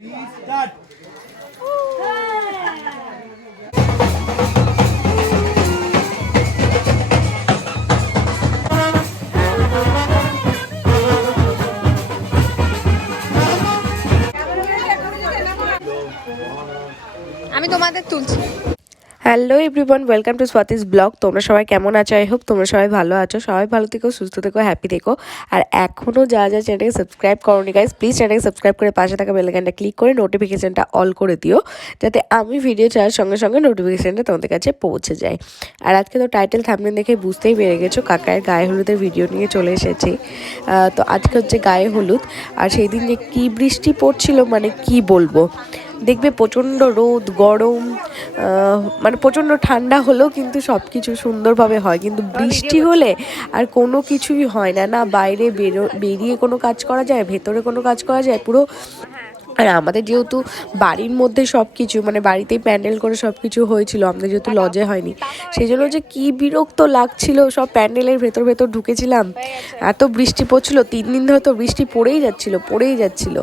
আমি hello everyone welcome to Swati's blog তোমরা সবাই কেমন আছো? আই হোপ তোমরা সবাই ভালো আছো। সবাই ভালো থেকো, সুস্থ থেকো হ্যাপি থেকো। আর এখনও যা যা চ্যানেলকে সাবস্ক্রাইব করোনি গাইজ প্লিজ চ্যানেলকে সাবস্ক্রাইব করে পাশে থাকা বেলাইকানটা ক্লিক করে নোটিফিকেশানটা অল করে দিও, যাতে আমি ভিডিও ছাড়ার সঙ্গে সঙ্গে নোটিফিকেশানটা তোমাদের কাছে পৌঁছে যায়। আর আজকে তো টাইটেল থামনে দেখে বুঝতেই পেরে গেছো কাকায়ের গায়ে হলুদের ভিডিও নিয়ে চলে এসেছি। তো আজকে হচ্ছে গায়ে হলুদ। আর সেই দিন যে কী বৃষ্টি পড়ছিল মানে কি বলব? দেখবে প্রচণ্ড রোদ গরম মানে প্রচণ্ড ঠান্ডা হলেও কিন্তু সব কিছু সুন্দরভাবে হয়। কিন্তু বৃষ্টি হলে আর কোনো কিছুই হয় না না বাইরে বেরো বেরিয়ে কোনো কাজ করা যায় ভেতরে কোনো কাজ করা যায় পুরো আর আমাদের যেহেতু বাড়ির মধ্যে সব কিছু মানে বাড়িতেই প্যান্ডেল করে সব কিছু হয়েছিল, আমাদের যেহেতু লজে হয়নি। সেই জন্য যে কি বিরক্ত লাগছিল, সব প্যান্ডেলের ভেতর ভেতর ঢুকেছিলাম। এত বৃষ্টি পড়ছিল, তিন দিন ধরে তো বৃষ্টি পড়েই যাচ্ছিল পড়েই যাচ্ছিল।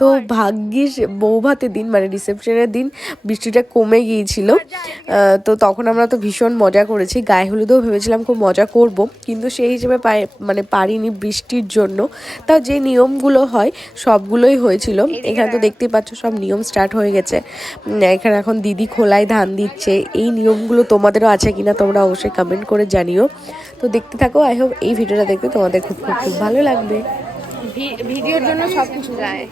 তো ভাগ্যিস বৌভাতের দিন মানে রিসেপশনের দিন, বৃষ্টিটা কমে গিয়েছিল। তো তখন আমরা তো ভীষণ মজা করেছি। গায়ে হলুদেও ভেবেছিলাম খুব মজা করব, কিন্তু সেই হিসেবে মানে পারিনি বৃষ্টির জন্য। তাও যে নিয়মগুলো হয়, সবগুলোই হয়েছিল। এখানে তো দেখতেই পাচ্ছ সব নিয়ম স্টার্ট হয়ে গেছে। উম, এখানে এখন দিদি খোলায় ধান দিচ্ছে। এই নিয়মগুলো তোমাদেরও আছে কিনা তোমরা অবশ্যই কমেন্ট করে জানিও। তো দেখতে থাকো আই হোপ এই ভিডিওটা দেখতে তোমাদের খুব খুব খুব ভালো লাগবে। ভিডিওর জন্য সব কিছু যায়।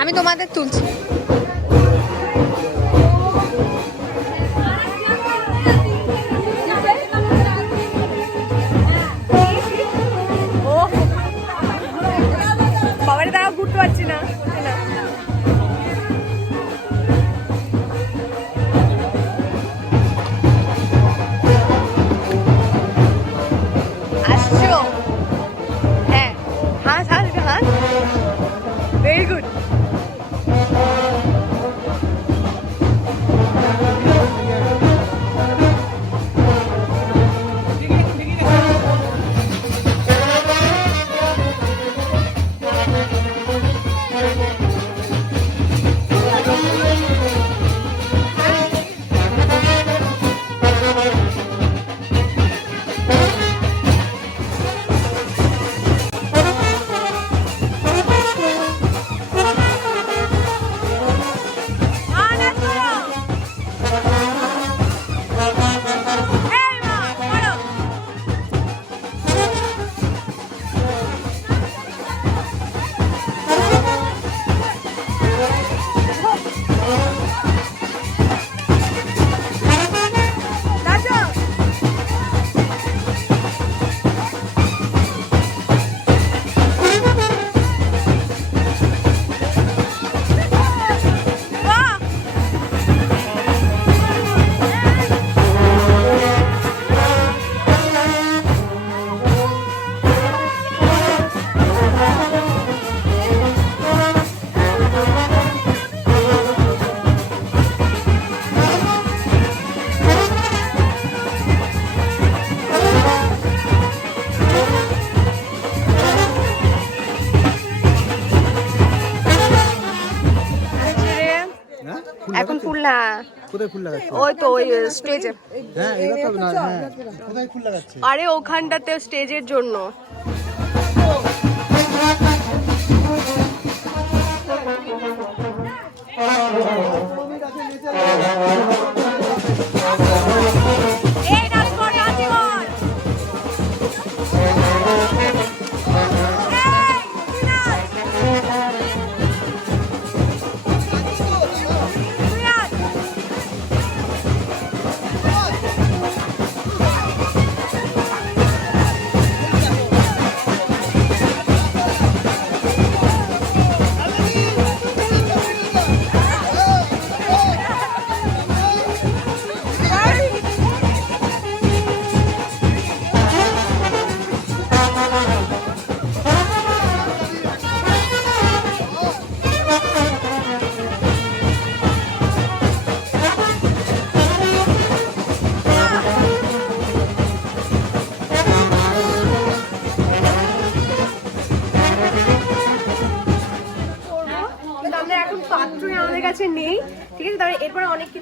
আমি তোমাদের তুলছি। ওই তো ওই স্টেজে আরে ওখানটাতে স্টেজের জন্য। Oh,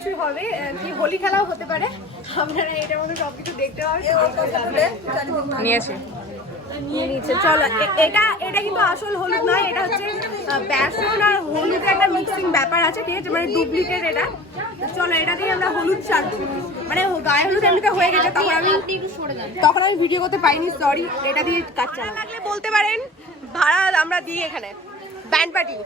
কিছুই হবে কি হোলি খেলাও হতে পারে। আপনারা এটার মধ্যে সব কিছু দেখতে পাবেন। নিয়েছে। চলো এটা এটা কিন্তু আসল হলুদ নয় এটা হচ্ছে বেসন আর হলুদের একটা মিক্সিং ব্যাপার আছে ঠিক আছে? মানে ডুপ্লিকেট এটা। চলো এটা দিয়ে আমরা হলুদ মানে ও গায়ে হলুদ এমনিতে হয়ে গেছে তখন আমি তখন আমি ভিডিও করতে পাইনি সরি এটা দিয়ে কাজ লাগলে বলতে পারেন ভাড়া আমরা দিই এখানে। Band party.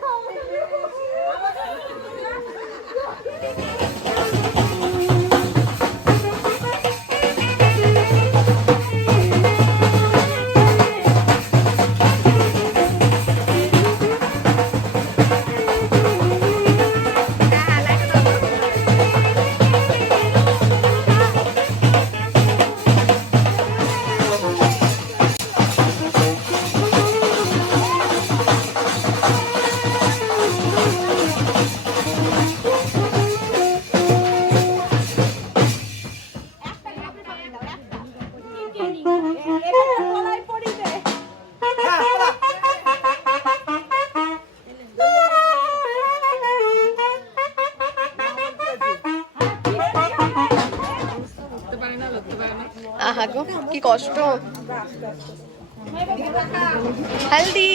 কি কষ্ট? হেলদি।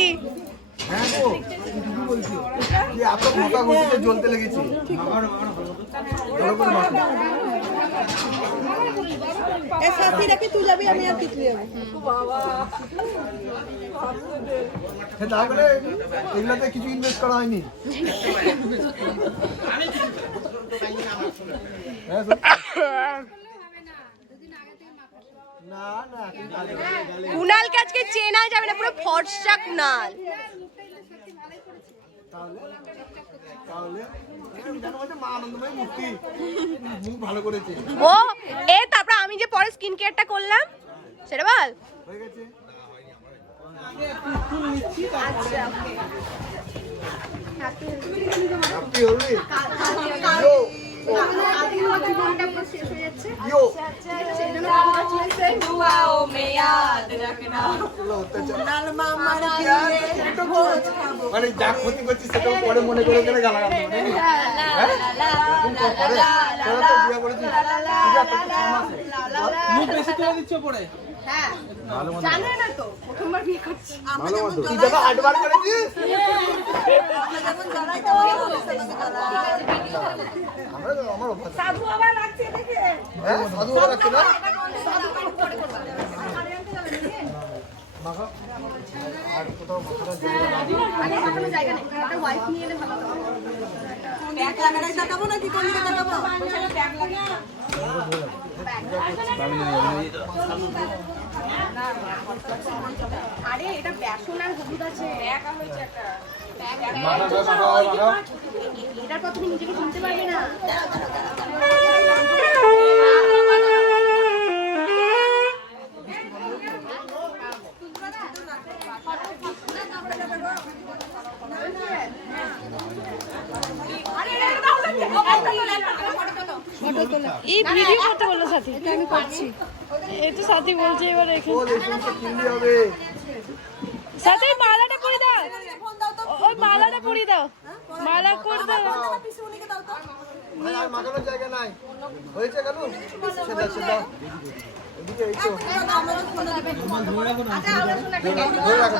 হ্যাঁ গো ঠিকই বলছি কি এত মোটা গতিতে জ্বলতে লেগেছে ভালো করে মাখো। হ্যাঁ, এগুলোতে কিছু ইনভেস্ট করা হয়নি? হ্যাঁ, কুনালকে আজকে চেনা যাবে না পুরো ফর্সা কুনাল। ও এ তারপর আমি যে পরে স্কিন কেয়ারটা করলাম সেটা বল। হয়ে মানে যা ক্ষতি করছিস সেটা পরে মনে করে করে গালা গাল দেবো, নাকি? হ্যাঁ? এরকম তো করে। তোরা তো বিয়ে করেছিস। পূজা তোর তো ছমাস হয়ে। জানে না তো প্রথমবার বিয়ে করছি। তুই যখন আটবার করেছিস? আমরা- আমার অভ্যাস। হ্যাঁ, সাধু বাবা লাগছে না? আর কোথাও জায়গা কোনো নেই একটা ওয়াইফ নিয়ে এলে ভালো হবে আরে এটা বেসন আর হলুদ আছে মাখা, মাখা, মাখা, মাখা। এটার পর তুমি নিজেকে চিনতে পারবে না। এই ভিডিও করতে বলল সাথী? এটা আমি করছি। এই তো সাথী বলছে এবার এখানে। বল। সাথী মালাটা পরিয়ে দাও ও- ওই মালাটা পরিয়ে দাও মালা করে দাও ভাই, আর মাখানোর জায়গা নাই। হয়েছে কেন? সেটা সেটা। এদিকে এই তো। ধরে রাখো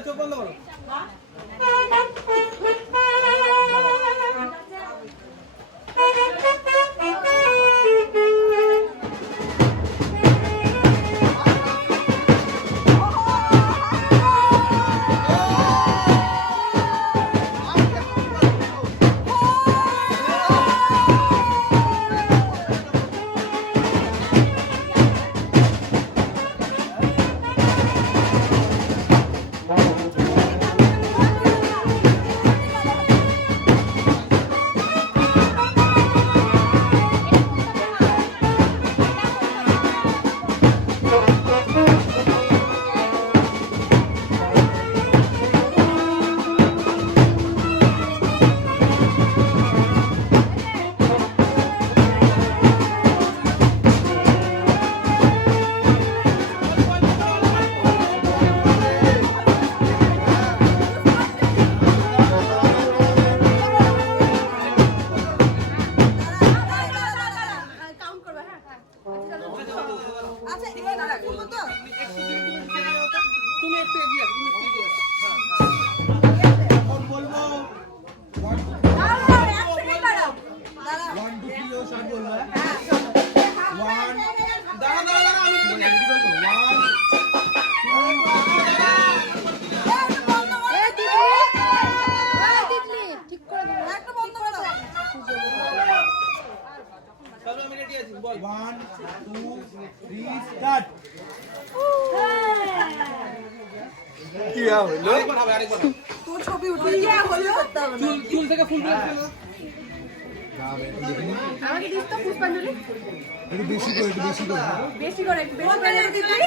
চোখ বন্ধ করো না? আমাকে দিস তো পুষ্পাঞ্জলি। একটু বেশি করে একটু বেশি করে।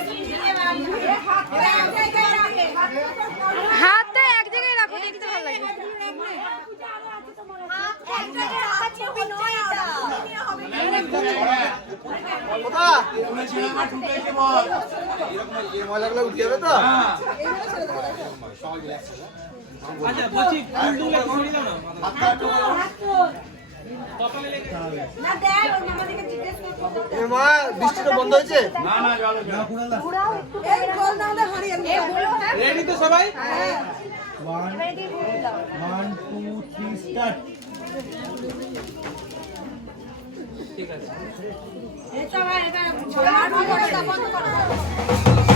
বেশি করে একটু বেশি করে ময়লাগুলো উঠে যাবে তো এ মা বৃষ্টিটা বন্ধ হয়েছে? না হলে হারিয়ে রেডি তো সবাই? ওয়ান টু থ্রি স্টার্ট বন্ধ করো